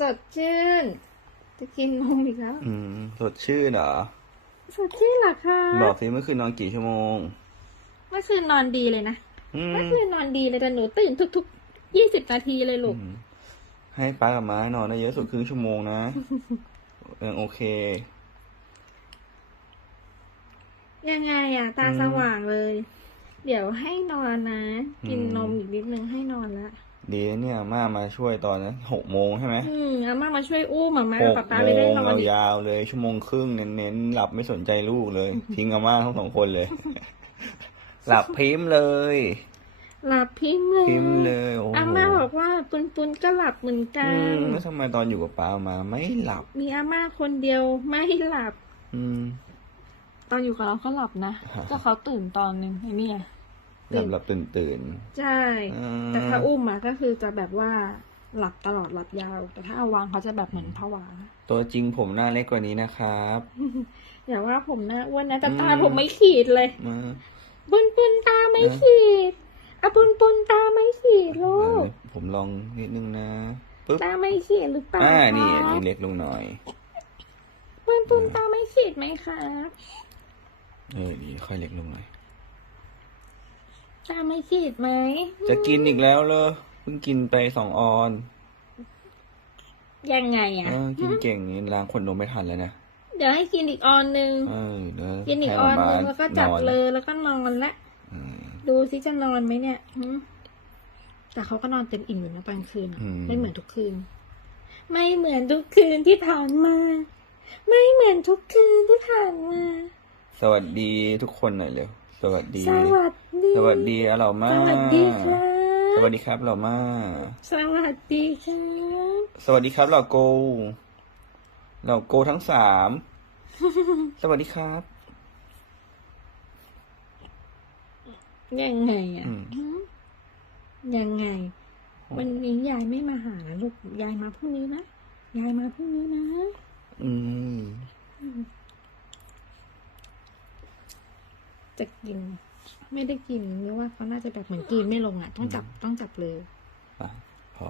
สดชื่น จะกินนมอีกแล้ว อืมสดชื่นเหรอ สดชื่นเหรอคะบอกสิเมื่อคืนนอนกี่ชั่วโมง เมื่อคืนนอนดีเลยนะ อืมเมื่อคืนนอนดีเลยแต่หนูตื่นทุกๆยี่สิบนาทีเลยลูก อืมให้ป้ากับม้านอนได้เยอะสุดครึ่งชั่วโมงนะยังโอเค ยังไงอะ ตาอืมสว่างเลย เดี๋ยวให้นอนนะ กินอืม นมอีกนิดนึงให้นอนละ ดีนะเนี่ยอาม่ามาช่วยตอนนั้นหกโมงใช่ไหมอืมอาม่ามาช่วยอุ้มมาม่าหกป๊าป๊าโมไม่ได้งนอนอีก ยาวๆเลยชั่วโมงครึ่งเน้นๆหลับไม่สนใจลูกเลย ทิ้งอาม่าทั้งสองคนเลย หลับพริมเลย หลับพิมพ์เลยพิมพ์เลยโอ้โหอาม่าบอกว่าปุนปุนก็หลับเหมือนกัอืน มแล้วทำไมตอนอยู่กับป้ามาไม่หลับ มีอาม่าคนเดียวไม่หลับ อืม ตอนอยู่กับเราเขาหลับนะฮะก็เขาตื่นตอนนึงไอ้เนี่ย หลับหลับตื่นตื่นใช่อืมแต่ถ้าอุ้มอะก็คือจะแบบว่าหลับตลอดหลับยาว แต่ถ้าเอาวางเขาจะแบบเหมือนผวาตัวจริงผมหน้าเล็กกว่านี้นะครับ อย่าว่าผมหน้าอ้วนนะแต่ตาอืมผมไม่ขีดเลยมาปุนปุนตาไม่ขีดอะปุนปุนตาไม่ขีดลูกผมลองนิดนึงนะปึ๊บตาไม่ขีดหรือเปล่าอ่านี่คอันรับนี้เล็กลงหน่อยปุนปุนตาไม่ขีดไหมครับเออดีค่อยเล็กลงหน่อย ตาไม่ขีดไหมจะกินอีกแล้วเลยเพิ่งกินไปสองออนยังไงอะเออกินเก่งนี่ล้างขวดนมไม่ทันแล้วนะเดี๋ยวให้กินอีกออนหนึ่งเออเดี๋ยวกินอีกให้ออนหนึ่งมาแล้วก็จับนอนเลยแล้วก็นอนละอืมดูสิจะนอนไหมเนี่ยหืมแต่เขาก็นอนเต็มอิ่มอยู่นะตอนคืนอะอืมไม่เหมือนทุกคืน ไม่เหมือนทุกคืนที่ผ่านมา ไม่เหมือนทุกคืนที่ผ่านมา สวัสดีทุกคนหน่อยเร็วสวัสดีสวัสดี สวัสดีอะเรามาสวัสดีครับสวัสดีครับเรามา สวัสดีครับสวัสดีครับเราโก เราโกทั้งสาม สวัสดีครับยังไงอะอืมหืมยังไง วันนี้ยายไม่มาหานะลูกยายมาพรุ่งนี้นะยายมาพรุ่งนี้นะ อืมจะกิน ไม่ได้กินหรือว่าเขาน่าจะแบบเหมือนกินไม่ลงอะ ต้องจับต้องจับเลย อะพอ